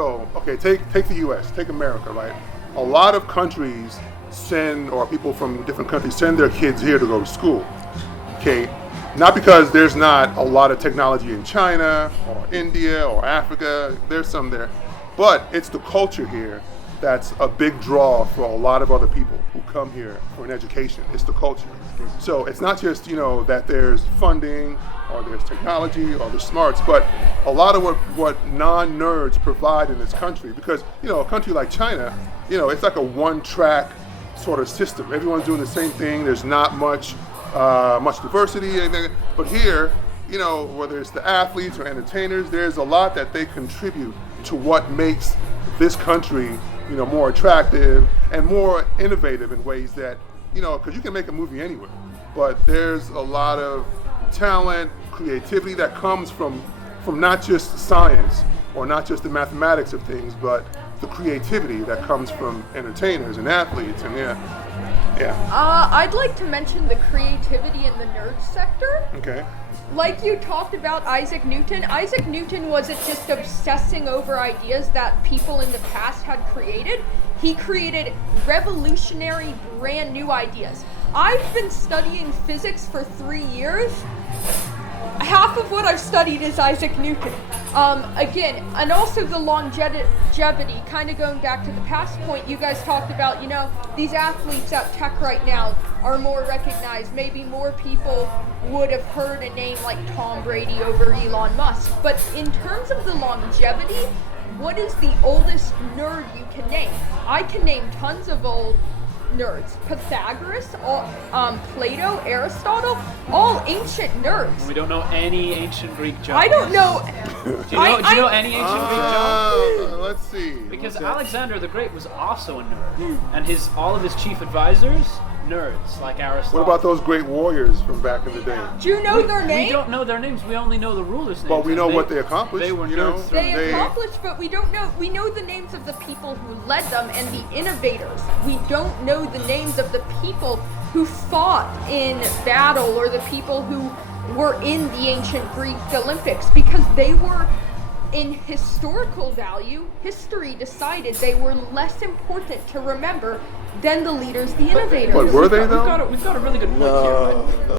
So, okay, take the U.S., take America, right? A lot of countries send, or people from different countries send their kids here to go to school. Okay, not because there's not a lot of technology in China or India or Africa. There's some there, but it's the culture here that's a big draw for a lot of other people who come here for an education. It's the culture. So it's not just that there's funding or there's technology or there's smarts, but a lot of what non-nerds provide in this country. Because a country like China, it's like a one-track sort of system. Everyone's doing the same thing. There's not much diversity, anything. But here, whether it's the athletes or entertainers, there's a lot that they contribute to what makes this country more attractive and more innovative in ways that, because you can make a movie anywhere, but there's a lot of talent, creativity that comes from not just science or not just the mathematics of things, but the creativity that comes from entertainers and athletes, and I'd like to mention the creativity in the nerd sector. Okay. Like you talked about Isaac Newton. Isaac Newton wasn't just obsessing over ideas that people in the past had created. He created revolutionary, brand new ideas. I've been studying physics for 3 years. Half of what I've studied is Isaac Newton. Again, and also the longevity, kind of going back to the past point you guys talked about, these athletes at Tech right now are more recognized. Maybe more people would have heard a name like Tom Brady over Elon Musk. But in terms of the longevity, what is the oldest nerd you can name? I can name tons of old nerds. Pythagoras, Plato, Aristotle, all ancient nerds. We don't know any ancient Greek jokes. I don't know. Do you know any ancient Greek jokes? Let's see. Because Alexander the Great was also a nerd, and all of his chief advisors, nerds like Aristotle. What about those great warriors from back in the day? Do you know their name? We don't know their names. We only know the rulers' names. But we know what they accomplished. They were nerds. They accomplished, but we don't know. We know the names of the people who led them and the innovators. We don't know the names of the people who fought in battle or the people who were in the ancient Greek Olympics, because they were, in historical value, history decided they were less important to remember than the leaders, the innovators. But were they though? We've got a really good point here. Right?